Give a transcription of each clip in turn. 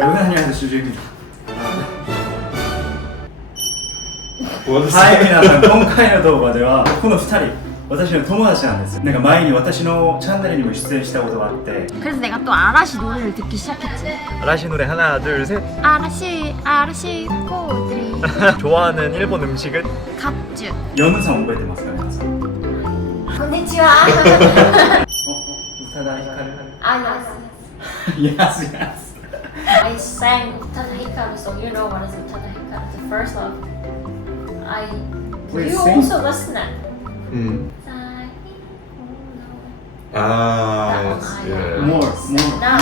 루나님한테 주제입니다. はい、皆さん、今回の動画ではこの2人、私の友達なんです。なんか前に私のチャンネルにも出演したことがあって。 그래서 내가 또 아라시 노래를 듣기 시작했지. 아라시 노래 하나, 둘, 셋. 아라시 꼬들이. 좋아하는 일본 음식은? 갓주. 연우상 覚えてますか皆さん。 konnichiwa. 宇多田ヒカル。 yes. Yes, yes. I sang Utada Hikaru song. You know what is Utada Hikaru? The first love. Please You sing. also listen it. Yes, yeah. More. No.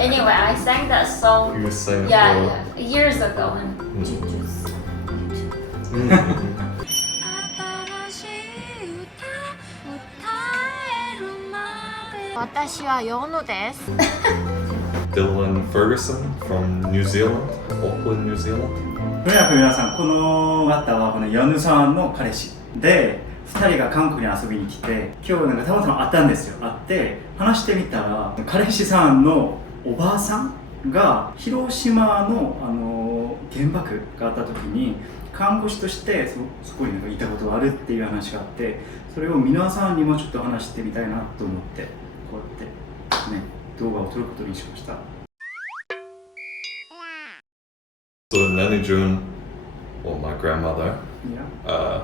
Anyway, I sang that song. You sang Yeah, years ago in JUJU's. 私はヨノです。 Dylan Ferguson from New Zealand, Auckland, New Zealand. とにかく皆さん、この方はこのヨヌさんの彼氏で、2人が韓国に遊びに来て、今日なんかたまたま会ったんですよ。会って話してみたら、彼氏さんのおばあさんが広島の原爆があった時に看護師としてそこになんかいたことがあるっていう話があって、それを皆さんにもちょっと話してみたいなと思って、こうやってね、動画を撮ることにしました。 So Nanny June, well, my grandmother, Yeah.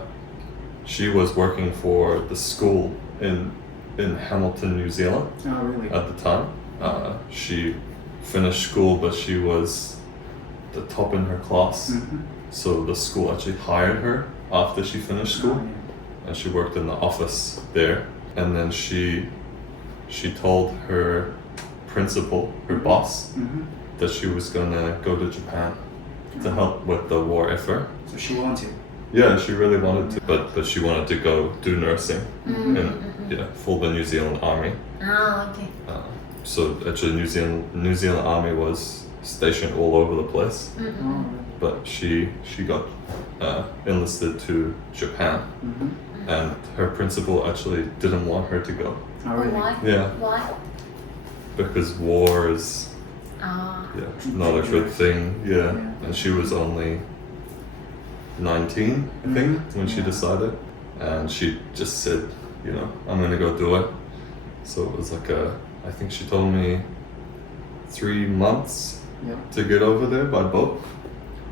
she was working for the school in Hamilton, New Zealand Oh, really? at the time. She finished school, but she was the top in her class. So the school actually hired her after she finished school, Oh, yeah. and she worked in the office there. And then she told her principal, her boss, that she was gonna go to Japan to help with the war effort. So she wanted. Yeah, she really wanted to, but she wanted to go do nursing for the New Zealand Army. Okay. So actually, New Zealand Army was stationed all over the place, Oh, but she got enlisted to Japan, and her principal actually didn't want her to go. oh, really? Why? Yeah, Why? because war is not a good thing. Yeah, and she was only 19, I think, when she decided, and she just said, you know, I'm gonna go do it. So it was like I think she told me 3 months Yeah. to get over there by boat.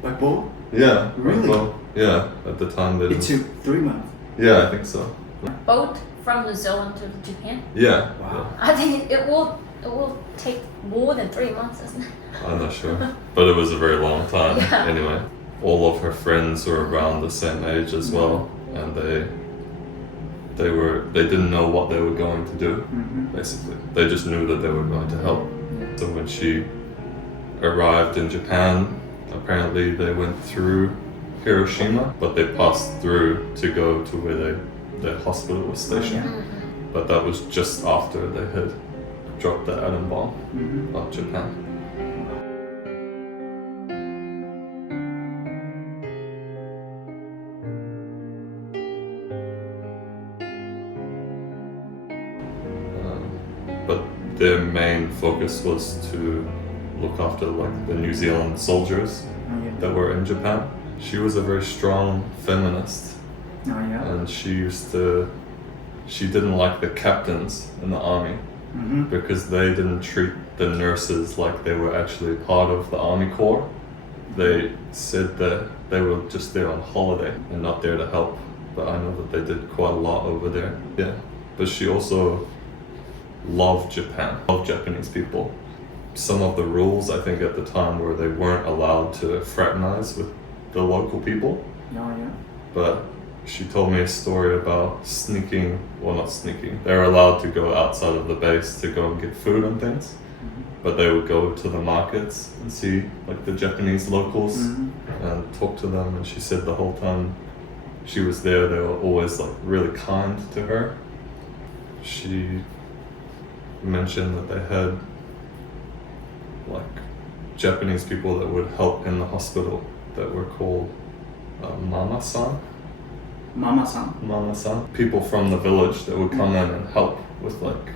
By boat? Yeah, by Really? boat. Yeah, at the time they It took 3 months. Yeah, I think so. Boat from New Zealand to Japan? Yeah. Wow. I think it will take more than 3 months, isn't it? Yeah, I'm not sure, but it was a very long time. Yeah. Anyway, all of her friends were around the same age as well, and they didn't know what they were going to do. Basically, they just knew that they were going to help. So when she arrived in Japan, apparently they went through Hiroshima, but they passed through to go to where their hospital was stationed. But that was just after they had dropped the atom bomb on Japan. But their main focus was to look after like the New Zealand soldiers that were in Japan. She was a very strong feminist, Oh, yeah. and she didn't like the captains in the army because they didn't treat the nurses like they were actually part of the Army Corps. They said that they were just there on holiday and not there to help, but I know that they did quite a lot over there. Yeah, but she also loved Japan, loved Japanese people. Some of the rules I think at the time were they weren't allowed to fraternize with the local people, Oh, yeah. but she told me a story about sneaking, well not sneaking, they were allowed to go outside of the base to go and get food and things, but they would go to the markets and see like the Japanese locals and talk to them, and she said the whole time she was there they were always like really kind to her. She mentioned that they had like Japanese people that would help in the hospital that were called Mama-san. Mama-san. People from the village that would come in and help with like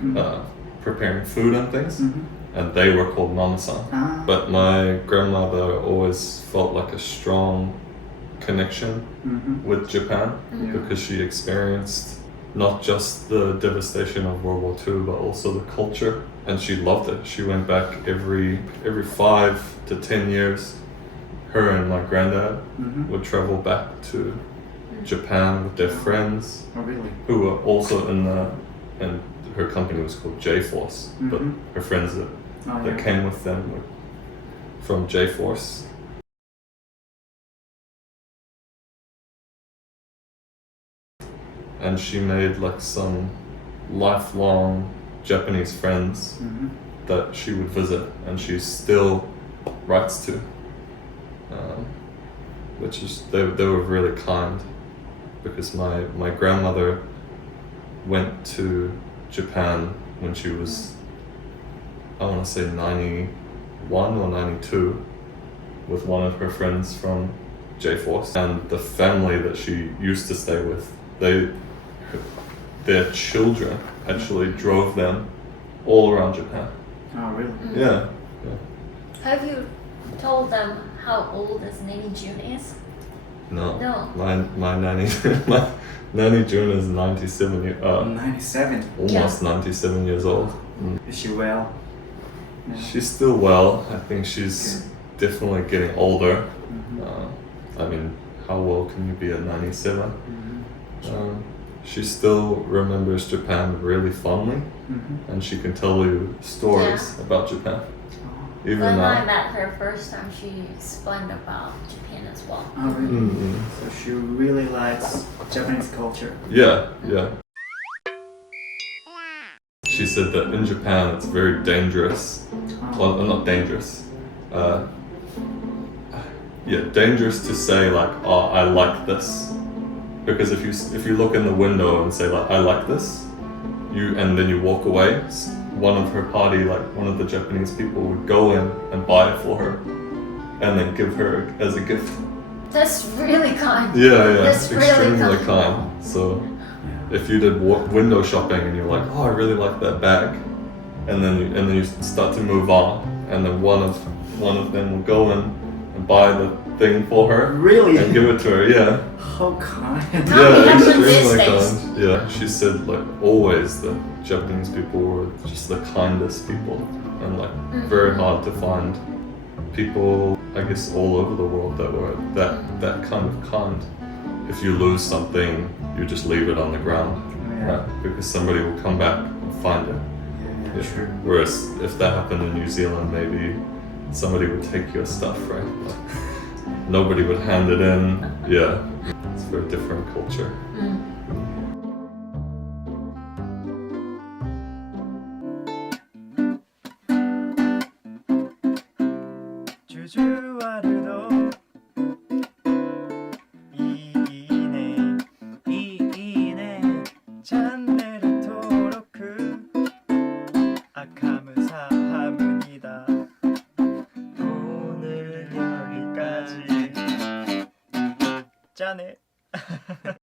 preparing food and things. and they were called Mama-san. Ah. But my grandmother always felt like a strong connection with Japan because she experienced not just the devastation of World War II, but also the culture, and she loved it. She went back every 5 to 10 years. Her and my granddad would travel back to Japan with their friends, Oh, really? who were also in and her company was called J-Force, but her friends that came with them were from J-Force. And she made like some lifelong Japanese friends that she would visit, and she still writes to, which is they were really kind, because my grandmother went to Japan when she was, I want to say 91 or 92, with one of her friends from J-Force, and the family that she used to stay with, their children actually drove them all around Japan. Oh, really? Yeah. Have you told them how old this Nanny June is? No. No. My nanny, my nanny June is 97 97. almost 97 years old. Is she well? Yeah. She's still well. I think she's definitely getting older. I mean, how well can you be at 97? She still remembers Japan really fondly, and she can tell you stories about Japan. Even When now. I met her first time, she explained about Japan as well. Oh, really? Mm-hmm. So she really likes Japanese culture. Yeah. She said that in Japan it's very dangerous. Well, not dangerous. Dangerous to say like, oh, I like this. Because if you look in the window and say like, I like this, and then you walk away, one of her party, like one of the Japanese people would go in and buy it for her, and then give her as a gift. That's really kind. Yeah, That's really extremely kind. kind. So if you did window shopping and you're like, oh, I really like that bag, and then you start to move on, and then one of them will go in and buy the thing for her, Really? and give it to her. Yeah. How kind. How Yeah, happens these extremely days? kind. Yeah, she said like always the Japanese people were just the kindest people, and like very hard to find people, I guess, all over the world that were that kind of kind. If you lose something, you just leave it on the ground, right? Because somebody will come back and find it. Yeah, true. Whereas if that happened in New Zealand, maybe somebody would take your stuff, right? Nobody would hand it in. Yeah, it's a very different culture. JUJU ワールドいいねいいねチャンネル登録감사합니다 오늘은 여기까지 짠해